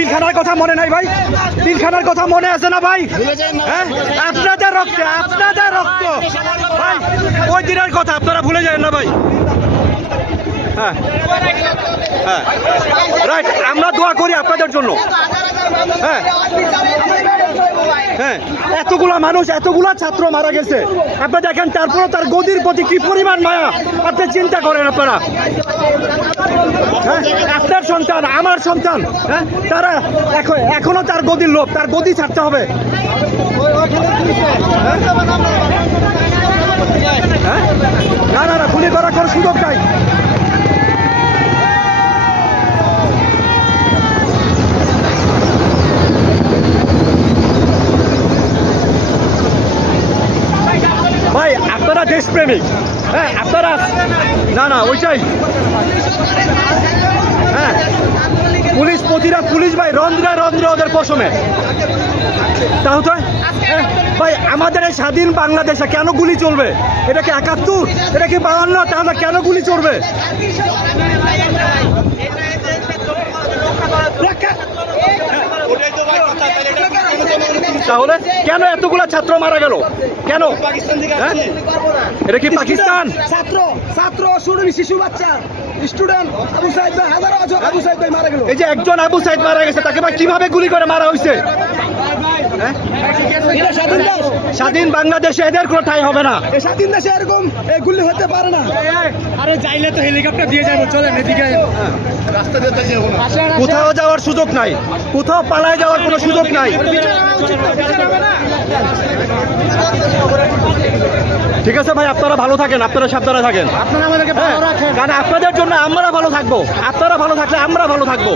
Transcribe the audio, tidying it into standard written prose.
পিলখানার কথা মনে নাই ভাই? পিলখানার কথা মনে আছে না ভাই? হ্যাঁ, আপনাদের রক্ত ভাই, ওই দিনের কথা আপনারা ভুলে যায় না ভাই। হ্যাঁ হ্যাঁ, রাইট, আমরা দোয়া করি আপনাদের জন্য। হ্যাঁ হ্যাঁ, এতগুলা মানুষ, এতগুলা ছাত্র মারা গেছে, আপনারা দেখেন, তারপরে তার গদির প্রতি কি পরিমাণ মায়া, আপনি চিন্তা করেন আপনারা। হ্যাঁ, আপনার সন্তান, আমার সন্তান, হ্যাঁ, তারা এখনো তার গদির লোভ, তার গদি ছাড়তে হবে। হ্যাঁ, না না না, গুলি করার কোনো সুযোগ নাই। ভাই আপনারা দেশপ্রেমিক, হ্যাঁ আপনারা, না না ওইটাই, হ্যাঁ পুলিশ, প্রতিটা পুলিশ ভাই রন্ধ্রে রন্ধ্রে ওদের পশমে। তাহলে ভাই আমাদের এই স্বাধীন বাংলাদেশে কেন গুলি চলবে? এটা কি ৭১, এটা কি ৫২? তাহলে কেন গুলি চলবে? তাহলে কেন এতগুলা ছাত্র মারা গেল কেন? এটা কি পাকিস্তান? ছাত্র শিশু বাচ্চা স্টুডেন্ট আবু সাইদ ভাই, হাজারো আবু সাইদ ভাই মারা গেল। এই যে একজন আবু সাইদ মারা গেছে, তাকে ভাই কিভাবে গুলি করে মারা হয়েছে? স্বাধীন বাংলাদেশে এদের কোনো ঠাঁই হবে না। স্বাধীন দেশে এরকম গুলি হতে পারে না। আরে যাইলে তো হেলিকপ্টার দিয়ে যাবো, চলেন এদিকে। রাস্তা দিয়ে যাবো না, কোথাও যাওয়ার সুযোগ নাই, কোথাও পালায় যাওয়ার কোনো সুযোগ নাই। ঠিক আছে ভাই, আপনারা ভালো থাকেন, আপনারা সাবধানে থাকেন, আপনারা আমাদেরকে ভালো রাখেন, কারণ আপনাদের জন্য আমরা ভালো থাকবো, আপনারা ভালো থাকলে আমরা ভালো থাকবো।